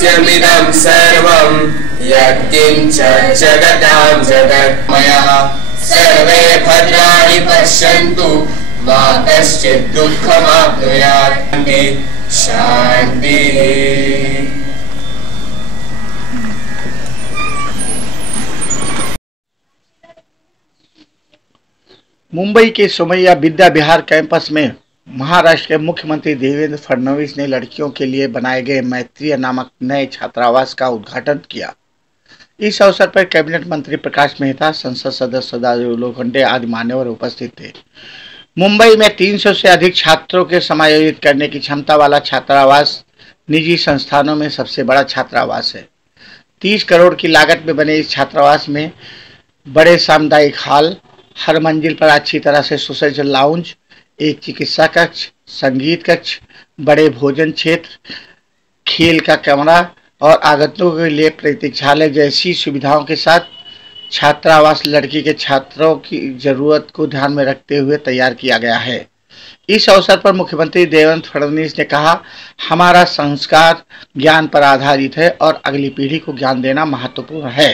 रहस्यमिदं सर्वं यत्किञ्च जगतां जगत् मया सर्वे भद्राणि पश्यन्तु मा कश्चित् दुःखमाप्नुयात्। शान्ति। मुंबई के सोमैया विद्या विहार कैंपस में महाराष्ट्र के मुख्यमंत्री देवेंद्र फडणवीस ने लड़कियों के लिए बनाए गए मैत्रीय नामक नए छात्रावास का उद्घाटन किया। इस अवसर पर कैबिनेट मंत्री प्रकाश मेहता, संसद सदस्य सदाशिव लोखंडे आदि मान्यवर उपस्थित थे। मुंबई में 300 से अधिक छात्रों के समायोजित करने की क्षमता वाला छात्रावास निजी संस्थानों में सबसे बड़ा छात्रावास है। 30 करोड़ की लागत में बने इस छात्रावास में बड़े सामुदायिक हॉल, हर मंजिल पर अच्छी तरह से सुसज्जित लाउंज, एक चिकित्सा कक्ष, संगीत कक्ष, बड़े भोजन क्षेत्र, खेल का कमरा और आगंतुकों के लिए प्रतीक्षालय जैसी सुविधाओं के साथ छात्रावास लड़की के छात्रों की जरूरत को ध्यान में रखते हुए तैयार किया गया है। इस अवसर पर मुख्यमंत्री देवेंद्र फडणवीस ने कहा, हमारा संस्कार ज्ञान पर आधारित है और अगली पीढ़ी को ज्ञान देना महत्वपूर्ण है।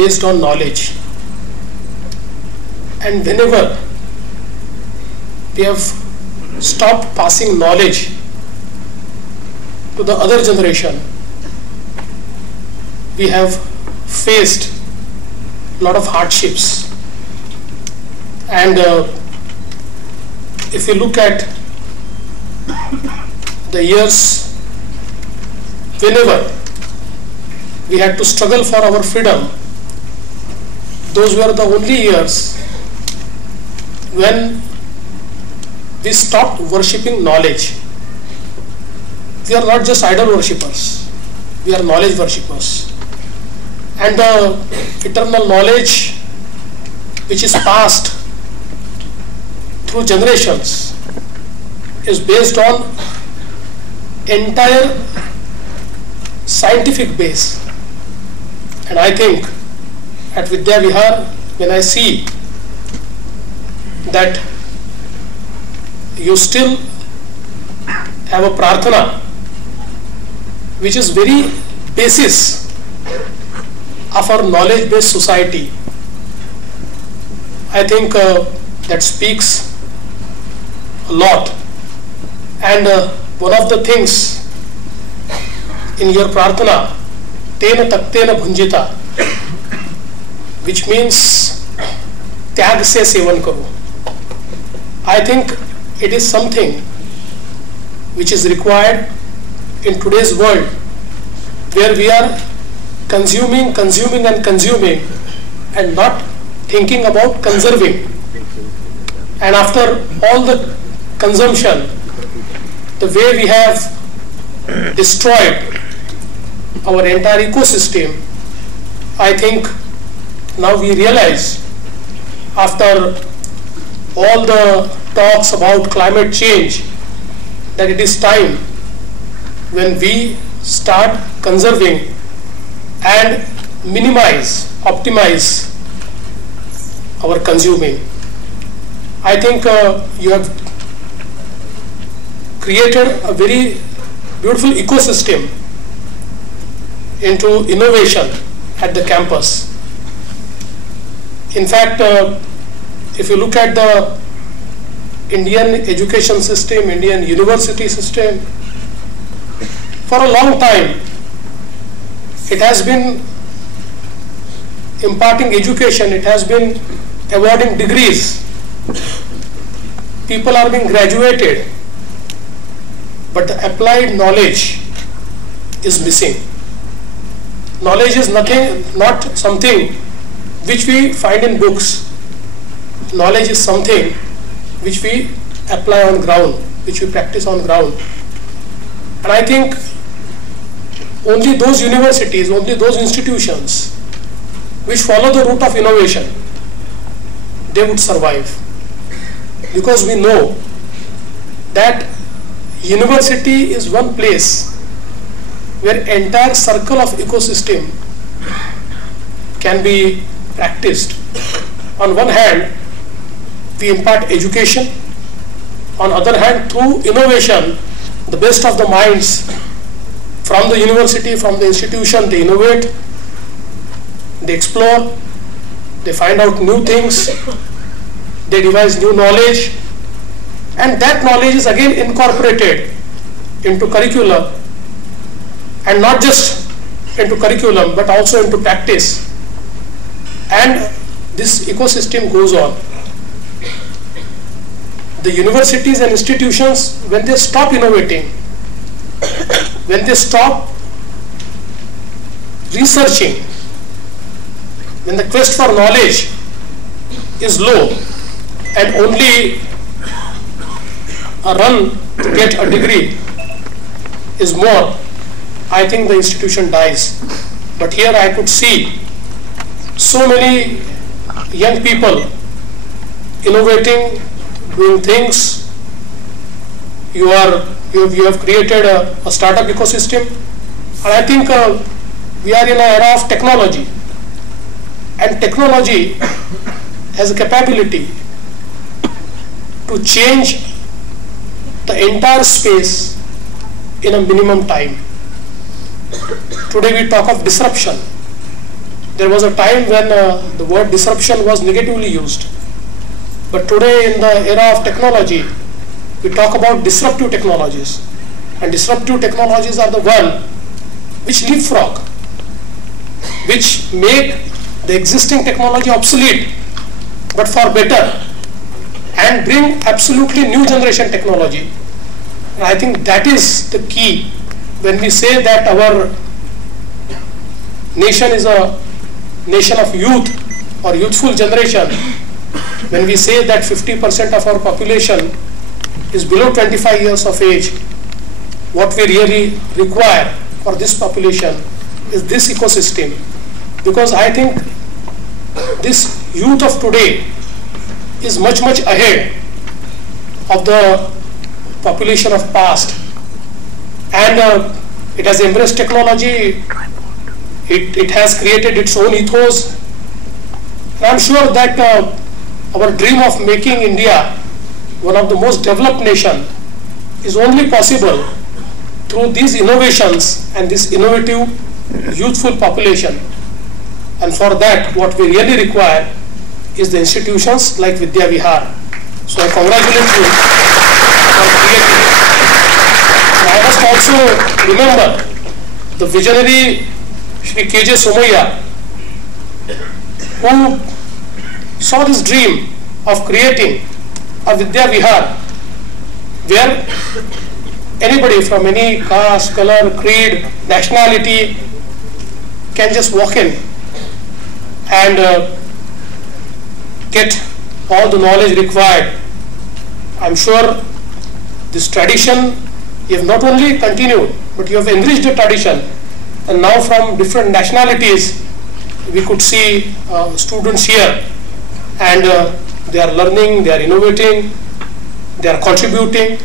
Based on knowledge, and whenever we have stopped passing knowledge to the other generation, we have faced a lot of hardships. And if you look at the years whenever we had to struggle for our freedom, those were the only years when we stopped worshipping knowledge. We are not just idol worshippers, we are knowledge worshippers. And the eternal knowledge which is passed through generations is based on entire scientific base. And I think at Vidya Vihar, when I see that you still have a prarthana which is very basis of our knowledge-based society, I think that speaks a lot. And one of the things in your prarthana, tena taktena bhunjita, which means त्याग से seven करो. I think it is something which is required in today's world, where we are consuming and not thinking about conserving. And after all the consumption, the way we have destroyed our entire ecosystem, I think now we realize, after all the talks about climate change, that it is time when we start conserving and optimize our consuming. I think you have created a very beautiful ecosystem into innovation at the campus. In fact, if you look at the Indian education system, Indian university system, for a long time it has been imparting education, it has been awarding degrees, people are being graduated, but the applied knowledge is missing. Knowledge is not something which we find in books. Knowledge is something which we apply on ground, which we practice on ground. And I think only those universities, only those institutions which follow the route of innovation, they would survive. Because we know that university is one place where entire circle of ecosystem can be practiced. On one hand, we impart education. On other hand, through innovation, the best of the minds from the university, from the institution, they innovate, they explore, they find out new things, they devise new knowledge, and that knowledge is again incorporated into curriculum, and not just into curriculum but also into practice, and this ecosystem goes on. The universities and institutions, when they stop innovating, when they stop researching, when the quest for knowledge is low and only a run to get a degree is more, I think the institution dies. But here I could see so many young people innovating, doing things. You have created a startup ecosystem, and I think we are in an era of technology, and technology has a capability to change the entire space in a minimum time. Today we talk of disruption. There was a time when the word disruption was negatively used, but today in the era of technology we talk about disruptive technologies, and disruptive technologies are the one which leapfrog, which make the existing technology obsolete but for better, and bring absolutely new generation technology. And I think that is the key when we say that our nation is a nation of youth or youthful generation. When we say that 50% of our population is below 25 years of age, what we really require for this population is this ecosystem. Because I think this youth of today is much ahead of the population of past, and it has embraced technology, it has created its own ethos, and I'm sure that our dream of making India one of the most developed nation is only possible through these innovations and this innovative youthful population. And for that, what we really require is the institutions like Vidya Vihar. So I congratulate you for creating it. I must also remember the visionary Shri K.J. Somaiya, who saw this dream of creating a Vidya Vihar where anybody from any caste, color, creed, nationality can just walk in and get all the knowledge required. I'm sure this tradition you have not only continued, but you have enriched the tradition, and now from different nationalities we could see students here, and they are learning, they are innovating, they are contributing.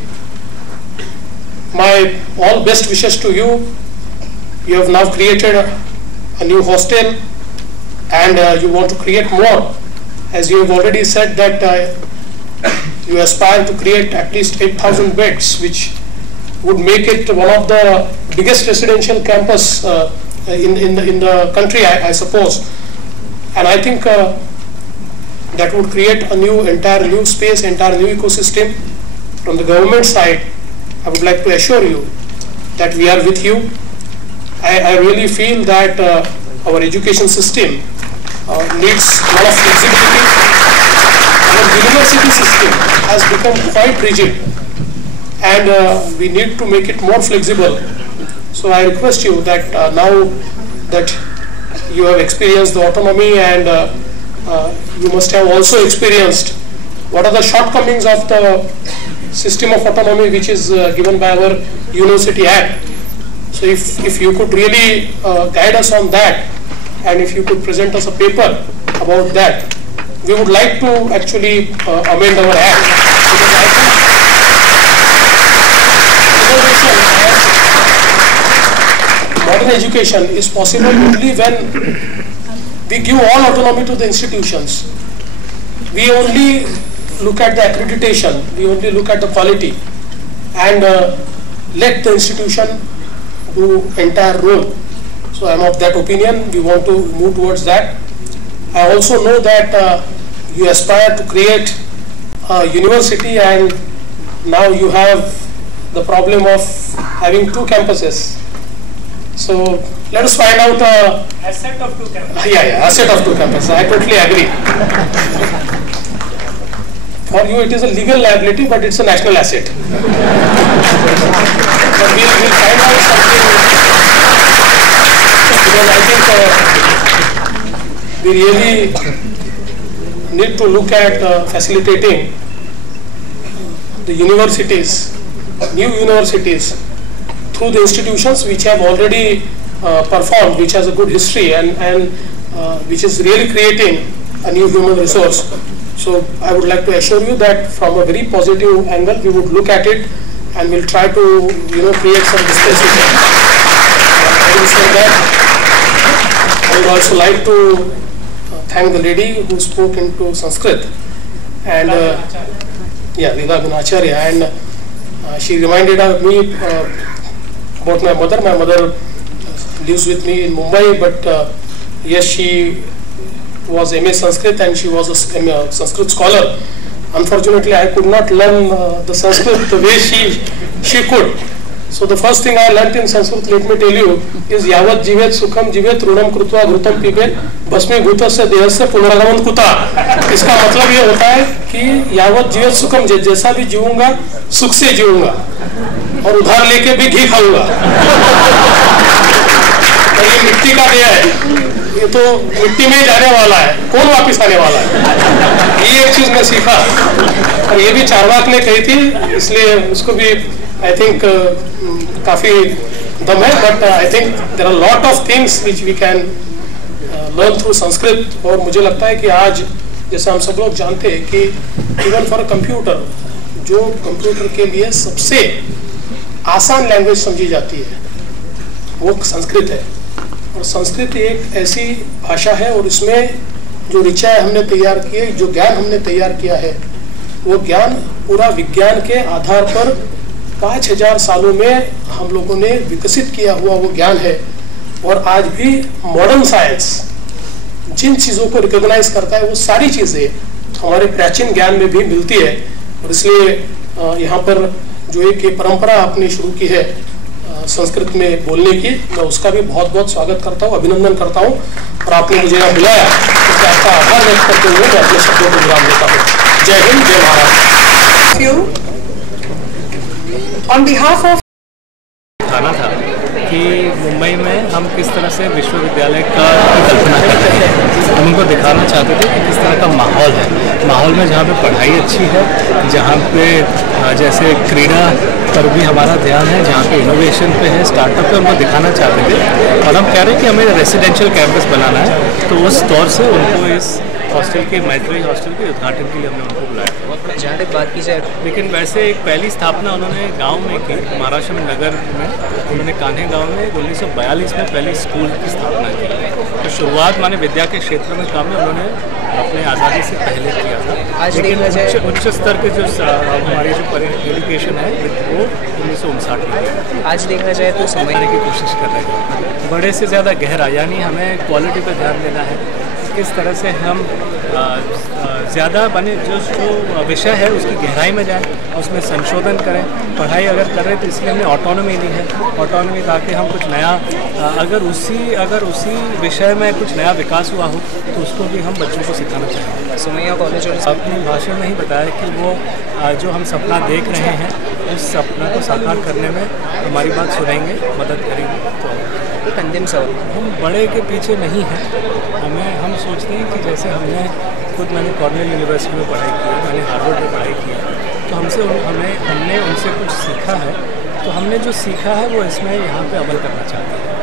My all best wishes to you. You have now created a new hostel, and you want to create more. As you have already said that you aspire to create at least 8,000 beds, which would make it one of the biggest residential campus in the country, I suppose. And I think that would create a entire new space, entire new ecosystem. From the government side, I would like to assure you that we are with you. I really feel that our education system needs a lot of flexibility. Our university system has become quite rigid, and we need to make it more flexible. So I request you that now that you have experienced the autonomy, and you must have also experienced what are the shortcomings of the system of autonomy which is given by our University Act. So if you could really guide us on that, and if you could present us a paper about that, we would like to actually amend our act, because I think innovation and modern education is possible only when we give all autonomy to the institutions. We only look at the accreditation, we only look at the quality, and let the institution do entire role. So I am of that opinion. We want to move towards that. I also know that you aspire to create a university, and now you have the problem of having 2 campuses. So let us find out asset of 2 campuses. Yeah, asset of 2 campuses. I totally agree. For you it is a legal liability, but it's a national asset. But we'll find out something, because I think we really need to look at facilitating the universities, new universities, through the institutions which have already performed, which has a good history, and which is really creating a new human resource. So I would like to assure you that from a very positive angle we would look at it, and we'll try to create some dispensation. Having said that, I would also like to thank the lady who spoke into Sanskrit, and Lila Acharya, and she reminded me about my mother. My mother lives with me in Mumbai, but yes, she was MA Sanskrit and she was a Sanskrit scholar. Unfortunately, I could not learn the Sanskrit the way she could. So the first thing I learnt in Sanskrit, let me tell you, is yavat jivet sukham jivet runam krutva ghrutam pibe basme bhutasya dehasya punaragaman kuta. इसका मतलब ये होता है कि यावत जीवित सुखम, जैसा भी जीऊंगा सुख से जीऊंगा, और उधार लेके भी घी खाऊंगा। ये मिट्टी का दिया है, ये तो मिट्टी में ही जाने वाला है, कौन वापस आने वाला है। ये एक चीज मैं सीखा, और ये भी चारवाक ने कही थी, इसलिए उसको भी आई थिंक काफी दम है, but I think there are lot of things which we can learn through Sanskrit. और मुझे लगता है कि आज जैसे हम सब लोग जानते हैं कि इवन फॉर कंप्यूटर, जो कंप्यूटर के लिए सबसे आसान लैंग्वेज समझी जाती है वो संस्कृत है। और संस्कृत एक ऐसी भाषा है, और इसमें जो ऋचाएं हमने तैयार की है, जो ज्ञान हमने तैयार किया है, वो ज्ञान पूरा विज्ञान के आधार पर 5000 सालों में हम लोगों ने विकसित किया हुआ वो ज्ञान है। और आज भी मॉडर्न साइंस जिन चीज़ों को रिकॉग्नाइज करता है वो सारी चीज़ें हमारे प्राचीन ज्ञान में भी मिलती है। और इसलिए यहाँ पर जो एक ये परंपरा आपने शुरू की है संस्कृत में बोलने की, मैं उसका भी बहुत बहुत स्वागत करता हूँ, अभिनंदन करता हूँ। और आपने मुझे यहाँ बुलाया, इसलिए आपका आभार व्यक्त करते हुए मैं अपने शब्दों को विराम देता हूँ। जय हिंद, जय महाराष्ट्र। On behalf of बताना था कि मुंबई में हम किस तरह से विश्वविद्यालय का कल्पना करते हैं। हम उनको दिखाना चाहते थे कि किस तरह का माहौल है, माहौल में जहाँ पे पढ़ाई अच्छी है, जहाँ पे जैसे क्रीड़ा पर भी हमारा ध्यान है, जहाँ पे इनोवेशन पे है, स्टार्टअप पे, उनको दिखाना चाहते थे। और हम कह रहे हैं कि हमें रेसिडेंशियल कैंपस बनाना है, तो उस तौर से उनको इस हॉस्टल के मैत्री हॉस्टल के उद्घाटन के लिए हमने उनको बुलाया था। जहाँ तक बात की जाए, लेकिन वैसे एक पहली स्थापना उन्होंने गांव में की, महाराष्ट्र में नगर में उन्होंने कान्हे गांव में 1942 में पहली स्कूल की स्थापना की। तो शुरुआत माने विद्या के क्षेत्र में काम में उन्होंने अपने आज़ादी से पहले किया था। आज देखा जाए उच्च स्तर के जो हमारी जो एजुकेशन है वो 1959 में किया। आज देखा जाए तो समझने की कोशिश कर रहे हैं, बड़े से ज़्यादा गहरा, यानी हमें क्वालिटी पर ध्यान देना है। किस तरह से हम ज़्यादा बने जो विषय है उसकी गहराई में जाएं, उसमें संशोधन करें। पढ़ाई अगर कर रहे हैं तो इसलिए हमने ऑटोनॉमी ली है, ऑटोनॉमी ताकि हम कुछ नया अगर उसी विषय में कुछ नया विकास हुआ हो तो उसको भी हम बच्चों को सिखाना चाहेंगे। सोमैया कॉलेज और अपने भाषण में ही बताया कि वो जो हम सपना देख रहे हैं उस सपना को साकार करने में हमारी बात सुनेंगे, मदद करेंगे। तो एक अंतिम सवाल, हम बड़े के पीछे नहीं हैं। हम सोचते हैं कि जैसे मैंने कॉर्नेल यूनिवर्सिटी में पढ़ाई की है, मैंने हार्वर्ड में पढ़ाई की है, तो हमने उनसे कुछ सीखा है। तो हमने जो सीखा है वो इसमें यहाँ पे अमल करना चाहते हैं।